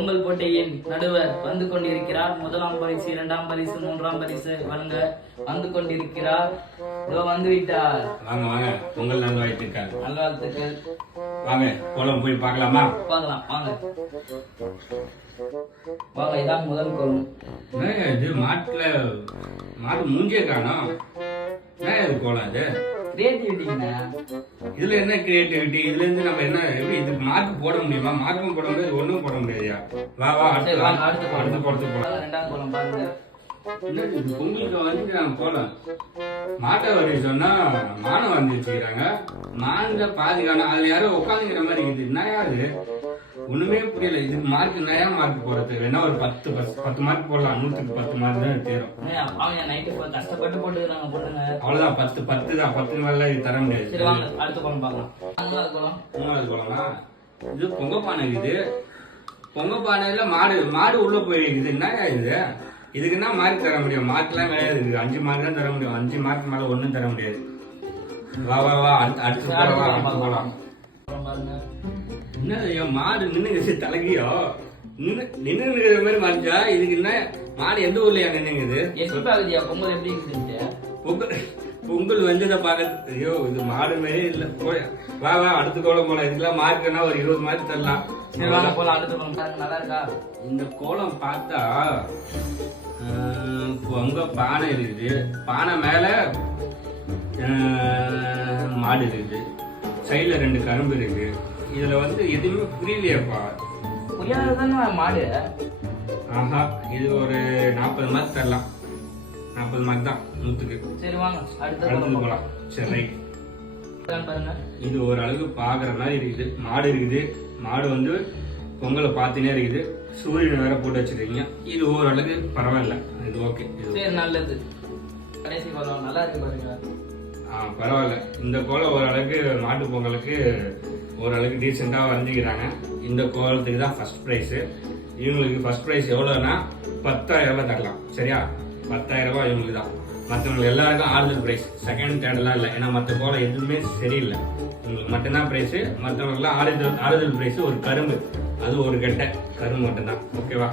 பொங்கல் போட்டியின் நடுவர் வந்து கொண்டிருக்கிறார். முதலாம் பரிசு, இரண்டாம் பரிசு, மூன்றாம் பரிசு வழங்க வந்து கொண்டிருக்கிறார். இதோ வந்து விட்டார். வாங்க வாங்க, பொங்கல் நல்வாழ்த்துக்கள். நல்வாழ்த்துக்கள். வாங்க கோலம் போய் பார்க்கலாமா? பார்க்கலாம் வாங்க வாங்க. இதான் முதல் கோலம். இது மாட்டு மூஞ்சியே காணோம். இது கோலம் இது கிரியேட்டிவிட்டிங்கண்ணா. இதுல என்ன கிரியேட்டிவிட்டி? இதுல இருந்து நம்ம என்ன எப்படி இதுக்கு மார்க் போட முடியுமா? மார்க்கும் போட முடியாது, ஒண்ணும் போட முடியாதுயா. வா வா அடுத்த போடத்துக்கு போலாம். ரெண்டாம் கோலம் பாருங்க. இது பொங்கலுக்கு வந்து நான் கோலம் மாட்டை வரி சொன்னா மானம் வந்து வச்சுக்கிறாங்க. மாந்த பாதி காணும். அதுல யாரோ உட்காந்துக்கிற மாதிரி இருக்குது. என்னையா இது? ஒண்ணுமே புரியல. இதுக்கு மார்க் நிறைய மார்க் போறது வேணா ஒரு 10 மார்க் போடலாம். 100க்கு 10 மார்க் தான் தேரும். கஷ்டப்பட்டு போட்டுக்கிறாங்க போட்டுங்க. அவ்வளவுதான் 10 தான். 10 மேல இது தர முடியாது. சரி வாங்க அடுத்த கோலம் பார்க்கலாம். மூணாவது கோலமா? இது பொங்க பானை இருக்குது. பொங்க பானையில மாடு உள்ள போயிருக்குது. என்னயா இது? இதுக்கு என்ன மார்க் தர முடியும்? மார்க் எல்லாம் கிடையாது. 5 மார்க் தான் தர முடியும். 5 மார்க் மேல ஒண்ணும் தர முடியாது. வா வா வா அடுத்து போலாம். என்ன என் மாடு நின்னுங்க தலைக்கியோ நின்று இருக்கிற மாதிரி மாறிச்சா? இதுக்கு என்ன மாடு எந்த ஊர்லயா நின்னுங்குது? பொங்கல் எப்படி இருக்குது? பொங்கல் வந்ததை பார்க்க. ஐயோ இது மாடு மாதிரியே இல்ல. போய் வா வா அடுத்த கோலம் போலாம். இதுக்கெல்லாம் மார்க்குன்னா ஒரு 20 மார்க் தரலாம். நல்லா இருக்கா? இந்த கோலம் பார்த்தா பொங்க பானை இருக்குது. பானை மேல மாடு இருக்குது. சைடுல 2 கரும்பு இருக்கு. இதுல வந்து எதுவுமே புரியலையாப்பா. புரியாததானே மாடு. ஆஹா இது ஒரு 40 மார்க் தரலாம். 40 மார்க் தான் 100க்கு. சரி வாங்க அடுத்து போலாம். சரி ரைட். பாருங்க இது ஒரு அளவுக்கு பாக்குற மாதிரி இருக்குது. மாடு இருக்குது. மாடு வந்து பொங்கலை பார்த்துனே இருக்குது. சூரியன் வேற போட்டு வச்சிருக்கீங்க. இது ஓரளவுக்கு பரவாயில்ல. இது ஓகே. சரி நல்லது. கடைசி கோலம் நல்லா இருக்கு பாருங்க. பரவாயில்ல. இந்த கோலம் ஓரளவுக்கு மாட்டு பொங்கலுக்கு ஓரளவுக்கு டீசெண்டா வரைஞ்சிக்கிறாங்க. இந்த கோலத்துக்கு தான் ஃபர்ஸ்ட் பிரைஸ். இவங்களுக்கு ஃபர்ஸ்ட் பிரைஸ் எவ்வளவுன்னா 10,000 ரூபாய் தரலாம். சரியா? 10,000 ரூபாய் இவங்களுக்கு தான். மற்றவங்களுக்கு எல்லாருக்கும் ஆறுதல் பிரைஸ். செகண்ட் தேர்ட் எல்லாம் இல்லை. ஏன்னா மற்ற கோலம் எதுவுமே சரியில்லை. உங்களுக்கு மட்டும்தான் பிரைஸ். மற்றவங்களுக்கு எல்லாம் ஆறுதல் பிரைஸ். ஒரு கரும்பு, அது ஒரு கெட்ட கரும்பு மட்டும்தான். ஓகேவா?